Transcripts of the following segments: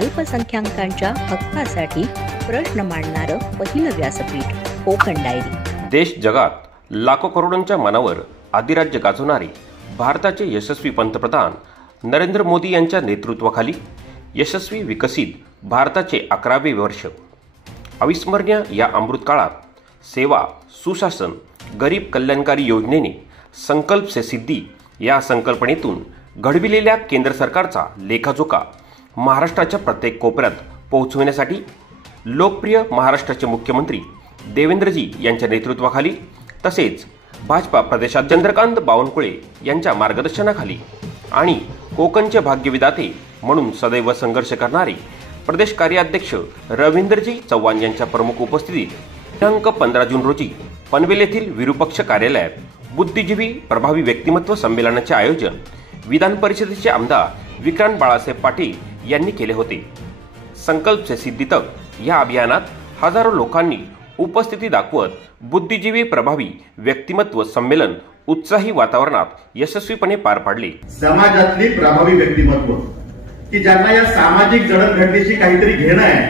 अल्पसंख्याकांच्या हक्कासाठी प्रश्न मांडणारं पहिलं व्यासपीठ कोकण डायरी। देश जगात लाखो करोडोंच्या मनावर अधिराज्य गाजवणारे भारताचे यशस्वी पंतप्रधान नरेंद्र मोदी यांच्या नेतृत्वाखाली यशस्वी विकसित भारताचे 11वे वर्ष अविस्मरणीय या अमृत काळात सेवा, सुशासन, गरीब कल्याणकारी योजनेने संकल्प से सिद्धी या संकल्पनेतून घडविलेल्या केंद्र सरकारचा लेखाजोखा महाराष्ट्राच्या प्रत्येक कोपऱ्यात पोहोचविण्यासाठी लोकप्रिय महाराष्ट्राचे मुख्यमंत्री देवेंद्रजी यांच्या नेतृत्वाखाली तसेच भाजपा प्रदेशाध्यक्ष चंद्रकांत बावनकुळे यांच्या मार्गदर्शनाखाली आणि कोकणचे भाग्यविधाते म्हणून सदैव संघर्ष करणारे प्रदेश कार्याध्यक्ष रवींद्रजी चव्हाण यांच्या प्रमुख उपस्थितीत दिनांक 15 जून रोजी पनवेल येथील विरूपक्ष कार्यालयात बुद्धिजीवी प्रभावी व्यक्तिमत्व संमेलनाचे आयोजन विधान परिषदेचे आमदार विक्रांत बाळासाहेब पाटील यांनी केले होते। संकल्प से सिद्धी तक या अभियानात हजारो लोकांनी उपस्थिती दाखवत बुद्धिजीवी प्रभावी व्यक्तिमत्व संमेलन उत्साही वातावरणात यशस्वीपणे पार पाडले। समाजातली प्रभावी व्यक्तिमत्व की ज्यांना या सामाजिक जडणघडणीशी काहीतरी घेणं आहे,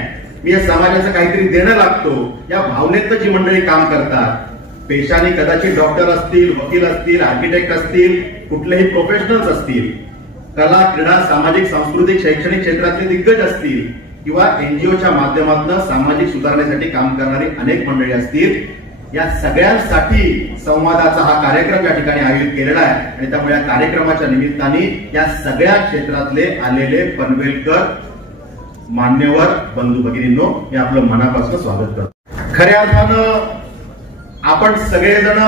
मी या समाजाचं काहीतरी देणं लागतो, या भावनेत जी मंडळी काम करतात, पेशाने कदाचित डॉक्टर असतील, वकील असतील, आर्किटेक्ट असतील, कुठलेही प्रोफेशनल्स असतील, कला, क्रीडा, सामाजिक, सांस्कृतिक, शैक्षणिक क्षेत्रातले दिग्गज असतील किंवा एनजीओच्या माध्यमातून सामाजिक सुधारणेसाठी काम करणारी अनेक मंडळी असतील, या सगळ्यांसाठी संवादाचा हा कार्यक्रम या ठिकाणी आयोजित केलेला आहे आणि त्यामुळे या कार्यक्रमाच्या निमित्ताने या सगळ्या क्षेत्रातले आलेले पनवेलकर मान्यवर बंधू भगिनींनो, मी आपलं मनापासून स्वागत करतो। खऱ्या अर्थानं आपण सगळेजण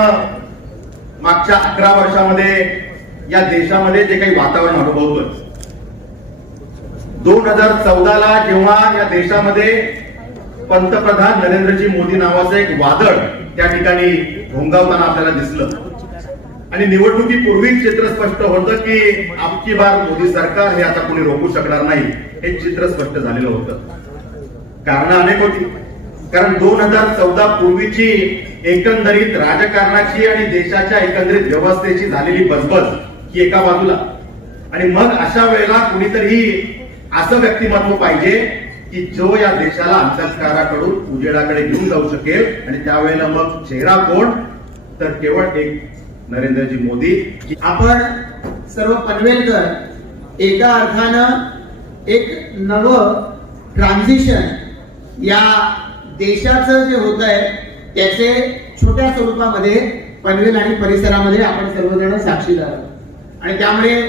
मागच्या 11 वर्षामध्ये या देशामध्ये जे काही वातावरण अनुभवतोय, 2014ला जेव्हा या देशामध्ये पंतप्रधान नरेंद्रजी मोदी नावाचं एक वादळ त्या ठिकाणी घोंगावताना आपल्याला दिसलं आणि निवडणुकीपूर्वी चित्र स्पष्ट होतं की अबकी बार मोदी सरकार हे आता कोणी रोखू शकणार नाही, हे चित्र स्पष्ट झालेलं होतं। कारण अनेक होती, कारण 2014 पूर्वीची एकंदरीत राजकारणाची आणि देशाच्या एकंदरीत व्यवस्थेची झालेली बजबज ही एका बाजूला, आणि मग अशा वेळेला कुणीतरी असं व्यक्तिमत्व पाहिजे की जो या देशाला अंधकाराकडून उजेडाकडे घेऊन जाऊ शकेल, आणि त्यावेळेला मग चेहरा कोण, तर केवळ एक नरेंद्रजी मोदी। आपण सर्व पनवेलकर एका अर्थानं एक नवं ट्रान्झिशन या देशाचं जे होत आहे त्याचे छोट्या स्वरूपामध्ये पनवेल आणि परिसरामध्ये आपण सर्वजण साक्षीदार आहोत, आणि त्यामुळे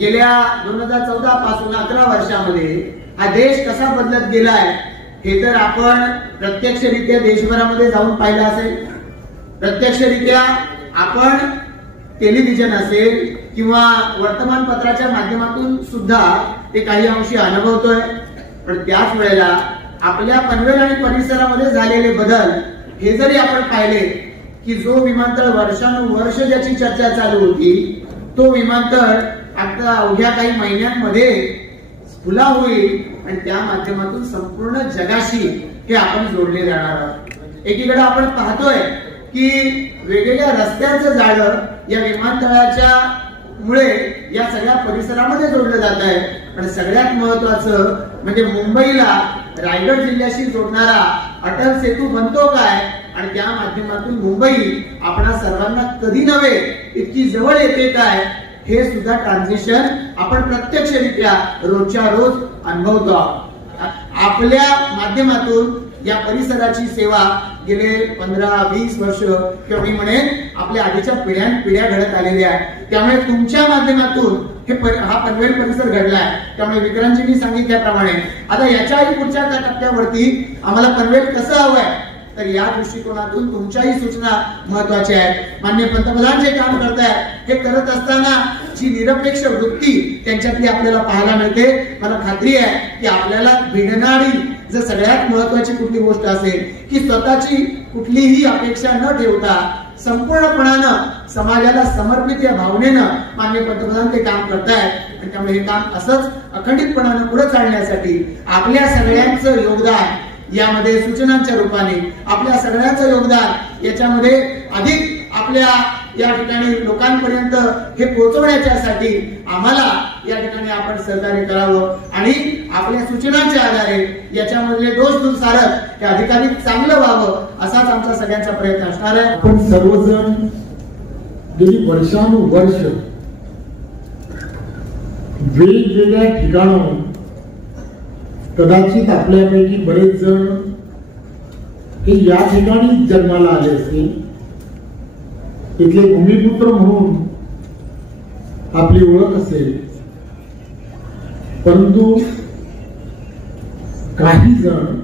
गेल्या 2014 पासून 11 वर्षामध्ये हा देश कसा बदलत गेलाय हे तर आपण प्रत्यक्षरित्या देशभरामध्ये जाऊन पाहिलं असेल, प्रत्यक्षरित्या आपण टेलिव्हिजन असेल किंवा वर्तमानपत्राच्या माध्यमातून सुद्धा ते काही अंशी अनुभवतोय। पण त्याच वेळेला आपल्या पनवेल आणि परिसरामध्ये झालेले बदल हे जरी आपण पाहिले की जो विमानतळ वर्षानुवर्ष ज्याची चर्चा चालू होती तो विमानतळ आता अवघ्या काही महिन्यांमध्ये खुला होईल आणि त्या माध्यमातून संपूर्ण जगाशी हे आपण जोडले जाणार आहोत। एकीकडे आपण पाहतोय की वेगवेगळ्या रस्त्यांचं जाळं या विमानतळाच्या मुळे या सगळ्या परिसरामध्ये जोडलं जात आहे, पण सगळ्यात महत्वाचं म्हणजे मुंबईला रायगड जिल्ह्याशी जोडणारा अटल सेतू बनतो काय, आणि त्या माध्यमातून मुंबई आपणा सर्वांना कधी नव्हे इतकी जवळ येते काय, हे सुद्धा ट्रान्झिशन आपण प्रत्यक्षरित्या रोजच्या रोज अनुभवतो। आपल्या माध्यमातून या परिसराची सेवा गेले 15-20 वर्ष किंवा मी म्हणेन आपल्या आधीच्या पिढ्या घडत आलेल्या आहेत, त्यामुळे तुमच्या माध्यमातून हा पनवेल परिसर घडलाय। त्यामुळे विक्रांतजींनी सांगितल्याप्रमाणे आता याच्याही पुढच्या टप्प्यावरती आम्हाला पनवेल कसं हवंय, तर या दृष्टिकोनातून तुमच्याही सूचना महत्वाच्या आहेत। माननीय पंतप्रधान जे काम करतायत हे करत असताना जी निरपेक्ष वृत्ती त्यांच्यातली आपल्याला पाहायला मिळते, मला खात्री आहे की आपल्याला भिडणारी जर सगळ्यात महत्वाची कुठली गोष्ट असेल की स्वतःची कुठलीही अपेक्षा न ठेवता संपूर्णपणानं समाजाला समर्पित या भावनेनं माननीय पंतप्रधान ते काम करतायत, आणि त्यामुळे हे काम असंच अखंडितपणानं पुढे चालण्यासाठी आपल्या सगळ्यांचं योगदान यामध्ये सूचनांच्या रूपाने, आपल्या सगळ्यांचं योगदान याच्यामध्ये अधिक आपल्या या ठिकाणी लोकांपर्यंत हे पोहोचवण्याच्यासाठी आम्हाला या ठिकाणी आपण सहकार्य करावं, आणि आपल्या सूचनांच्या आधारे याच्यामधले दोष दूर सारत ते अधिकाधिक चांगलं व्हावं असाच आमचा सगळ्यांचा प्रयत्न असणार आहे. आपण सर्वजण गेली वर्षानुवर्ष वेगवेगळ्या ठिकाणाहून कदाचित आपल्यापैकी बरेच जण हे या ठिकाणी जन्माला आले असतील, इथले भूमिपुत्र म्हणून आपली ओळख असेल, परंतु काही जण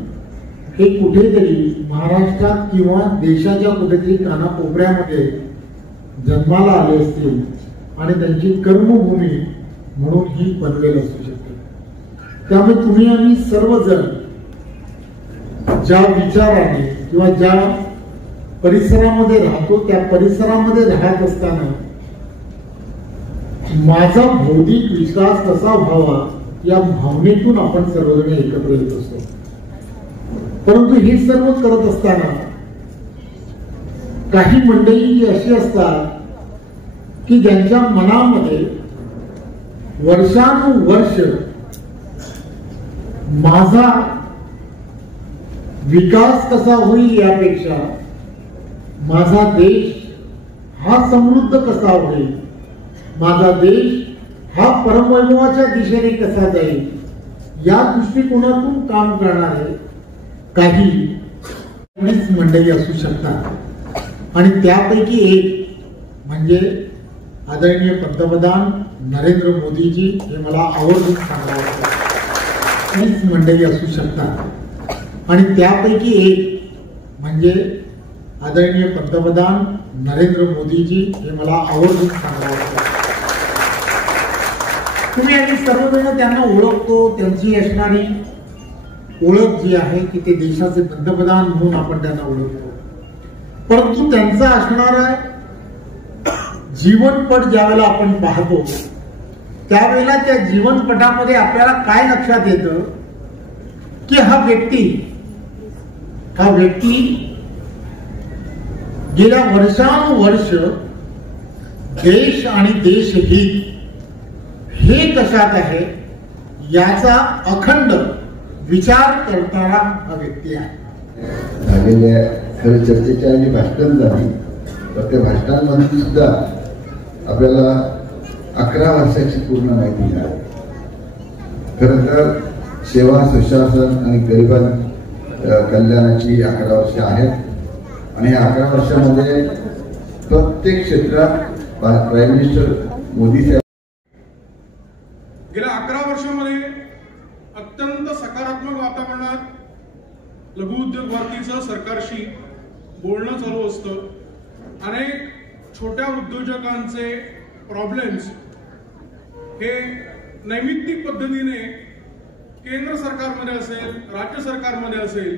हे कुठेतरी महाराष्ट्रात किंवा देशाच्या कुठेतरी कानाकोपऱ्यामध्ये जन्माला आले असतील आणि त्यांची कर्मभूमी म्हणून ही पनवेल असू शकते. त्यामुळे तुम्ही आम्ही सर्वजण ज्या विचाराने किंवा ज्या परिसरामध्ये राहतो त्या परिसरामध्ये राहत असताना माझा बौद्धिक विकास कसा व्हावा या भावनेतून आपण सर्वजण एकत्र येत असतो. परंतु हे सर्व करत असताना काही मंडळी अशी असतात की ज्यांच्या मनामध्ये वर्षानुवर्ष माझा विकास कसा होईल यापेक्षा माझा देश हा समृद्ध कसा होईल, माझा देश हा परमवैभवाच्या दिशेने कसा जाईल या दृष्टिकोनातून काम करणारे काही मंडळी असू शकतात. आणि त्यापैकी एक म्हणजे आदरणीय पंतप्रधान नरेंद्र मोदीजी हे मला आवर्जून सांगावं मंडळी असू शकतात. आणि त्यापैकी एक म्हणजे आदरणीय पंतप्रधान नरेंद्र मोदीजी हे मला आवर्जून सांगावं. तुम्ही आम्ही सर्वजण त्यांना ओळखतो, त्यांची असणारी ओळख जी आहे की ते देशाचे पंतप्रधान म्हणून आपण त्यांना ओळखतो. परंतु त्यांचा असणारा जीवनपट ज्यावेळेला आपण पाहतो त्यावेळेला त्या जीवनपटामध्ये आपल्याला काय लक्षात येतं की हा व्यक्ती गेल्या वर्षानुवर्ष देश आणि देशहित हे कशात आहे याचा अखंड विचार करणारा हा व्यक्ती आहे. झालेल्या खरं चर्चेच्या आणि भाषण झाली तर त्या भाषणांमध्ये सुद्धा आपल्याला 11 वर्षाची पूर्ण माहिती मिळाली. खरं तर सेवा, सुशासन आणि गरिबां कल्याणाची 11 वर्ष आहेत आणि या 11 वर्षामध्ये प्रत्येक क्षेत्रात प्राईम मिनिस्टर मोदी साहेब गेल्या 11 वर्षामध्ये अत्यंत सकारात्मक वातावरणात लघुउद्योग भारतीचं सरकारशी बोलणं चालू असतं. अनेक छोट्या उद्योजकांचे प्रॉब्लेम्स हे नैमित्तिक पद्धतीने केंद्र सरकारमध्ये असेल, राज्य सरकारमध्ये असेल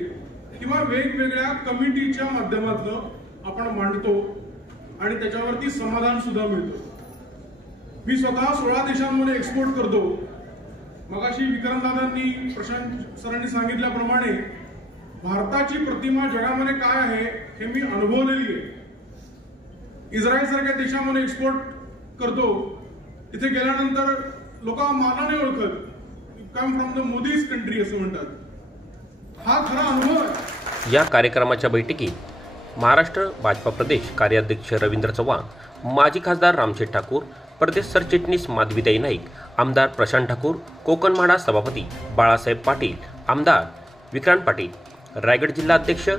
किंवा वेगवेगळ्या कमिटीच्या माध्यमातून आपण मांडतो आणि त्याच्यावरती समाधान सुद्धा मिळतं. मी स्वतः 16 देशांमध्ये एक्सपोर्ट करतो. मगाशी विक्रमदादांनी, प्रशांत सरांनी सांगितल्याप्रमाणे भारताची प्रतिमा जगामध्ये काय आहे हे मी अनुभवलेली आहे. इस्रायल सारख्या देशामध्ये एक्सपोर्ट करतो. तिथे गेल्यानंतर लोक मला नाही ओळखत, come from the Modi's country असं म्हणतात. हा खरा अनुभव आहे. या कार्यक्रमाच्या बैठकीत महाराष्ट्र भाजपा प्रदेश कार्याध्यक्ष रवींद्र चव्हाण, माजी खासदार रामशेठ ठाकूर, प्रदेश सरचिटणीस माधवीताई नाईक, आमदार प्रशांत ठाकूर, कोकण म्हाडा सभापती बाळासाहेब पाटील, आमदार विक्रांत पाटील, रायगड जिल्हा अध्यक्ष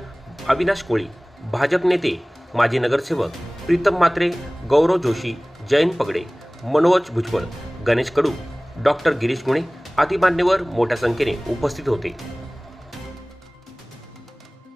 अविनाश कोळी, भाजप नेते माजी नगरसेवक प्रीतम म्हात्रे, गौरव जोशी, जयंत पगडे, मनोज भुजबळ, गणेश कडू, डॉक्टर गिरीश गुणे आदी मान्यवर मोठ्या संख्येने उपस्थित होते.